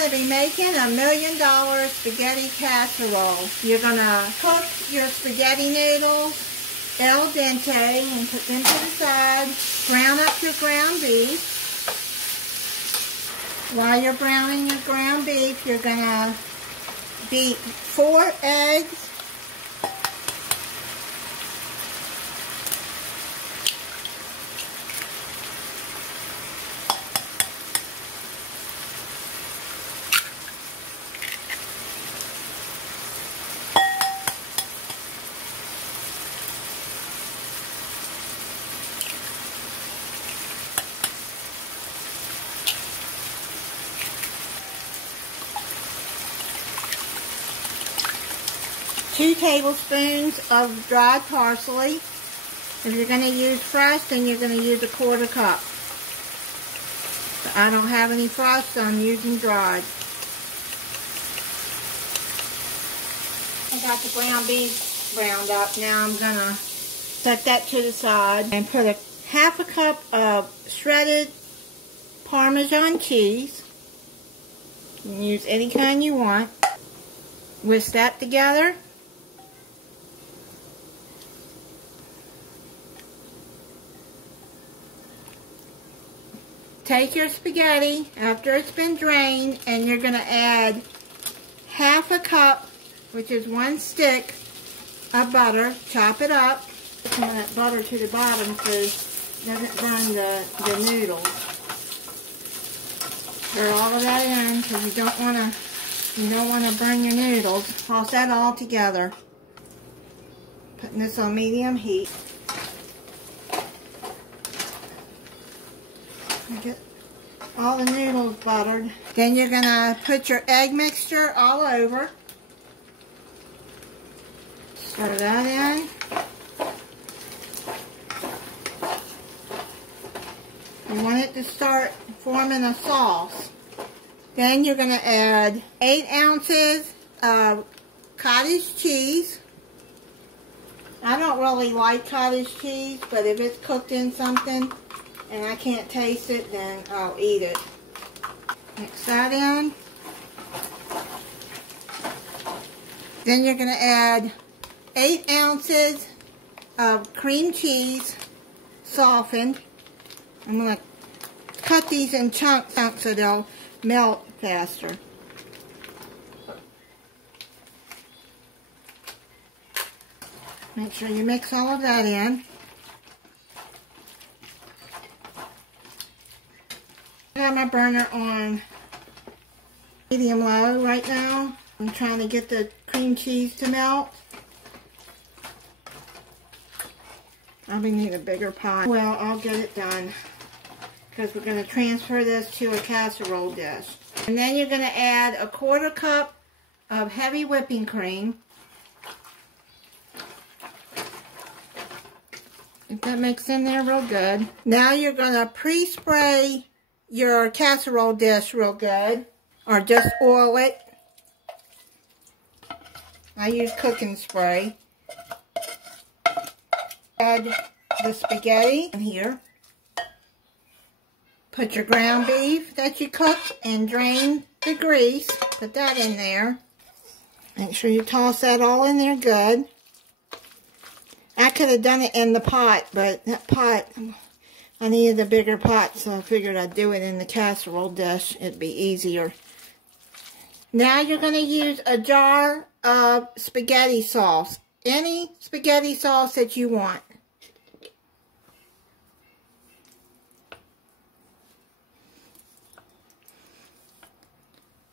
going to be making $1 million spaghetti casserole. You're going to cook your spaghetti noodles al dente and put them to the side. Brown up your ground beef. While you're browning your ground beef, you're going to beat 4 eggs. 2 tablespoons of dried parsley. If you're going to use fresh, then you're going to use 1/4 cup. But I don't have any fresh, so I'm using dried. I got the ground beef browned up. Now I'm going to set that to the side and put 1/2 cup of shredded Parmesan cheese. You can use any kind you want. Whisk that together. Take your spaghetti after it's been drained, and you're going to add 1/2 cup, which is 1 stick of butter. Chop it up. Put that butter to the bottom so it doesn't burn the noodles. Stir all of that in because you don't want to burn your noodles. Toss that all together. Putting this on medium heat. Get all the noodles buttered. Then you're going to put your egg mixture all over. Stir that in. You want it to start forming a sauce. Then you're going to add 8 ounces of cottage cheese. I don't really like cottage cheese, but if it's cooked in something and I can't taste it, then I'll eat it. Mix that in. Then you're going to add 8 ounces of cream cheese, softened. I'm going to cut these in chunks so they'll melt faster. Make sure you mix all of that in. I have my burner on medium low right now. I'm trying to get the cream cheese to melt. I'll be needing a bigger pot. Well, I'll get it done because we're going to transfer this to a casserole dish. And then you're going to add 1/4 cup of heavy whipping cream. Get that mixed in there real good. Now you're going to pre-spray your casserole dish real good, or just oil it. I use cooking spray. Add the spaghetti in here. Put your ground beef that you cooked and drain the grease. Put that in there. Make sure you toss that all in there good. I could have done it in the pot, but that pot, I needed a bigger pot, so I figured I'd do it in the casserole dish. It'd be easier. Now you're going to use a jar of spaghetti sauce. Any spaghetti sauce that you want.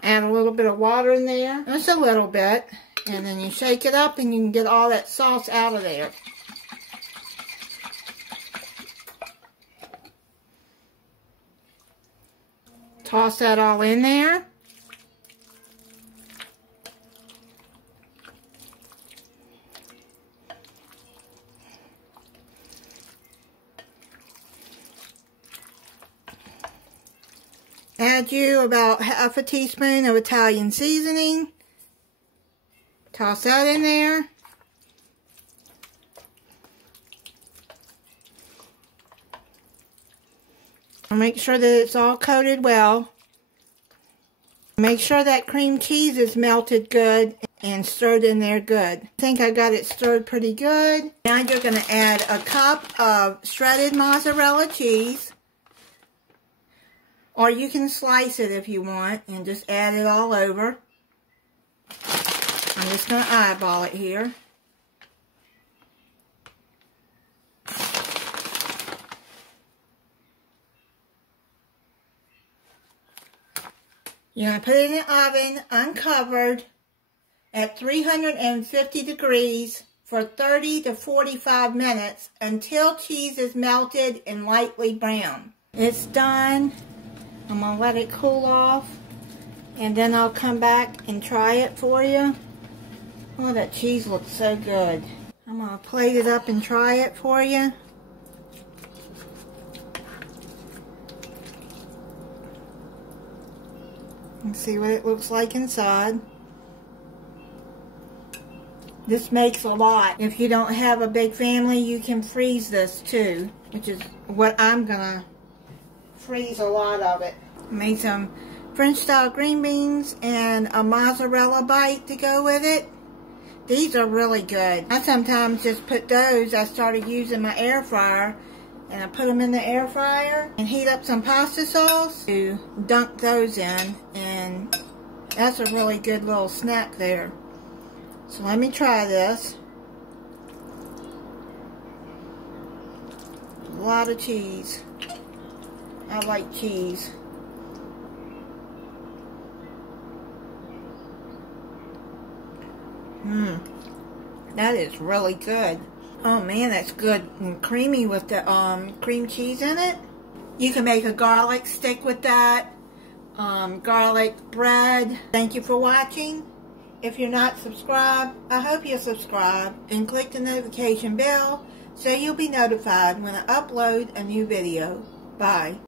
Add a little bit of water in there. Just a little bit. And then you shake it up and you can get all that sauce out of there. Toss that all in there. Add you about 1/2 teaspoon of Italian seasoning. Toss that in there. Make sure that it's all coated well. Make sure that cream cheese is melted good and stirred in there good. I think I got it stirred pretty good. Now you're going to add a cup of shredded mozzarella cheese. Or you can slice it if you want and just add it all over. I'm just going to eyeball it here. You're going to put it in the oven, uncovered, at 350 degrees for 30 to 45 minutes until cheese is melted and lightly brown. It's done. I'm going to let it cool off, and then I'll come back and try it for you. Oh, that cheese looks so good. I'm going to plate it up and try it for you. And see what it looks like inside. This makes a lot. If you don't have a big family, you can freeze this too, which is what I'm gonna freeze a lot of it. Made some French style green beans and a mozzarella bite to go with it. These are really good. I sometimes just put those. I started using my air fryer, and I put them in the air fryer and heat up some pasta sauce to dunk those in, and that's a really good little snack there. So let me try this. A lot of cheese. I like cheese. That is really good. Oh man, that's good and creamy with the cream cheese in it. You can make a garlic stick with that. Garlic bread. Thank you for watching. If you're not subscribed, I hope you'll subscribe and click the notification bell so you'll be notified when I upload a new video. Bye.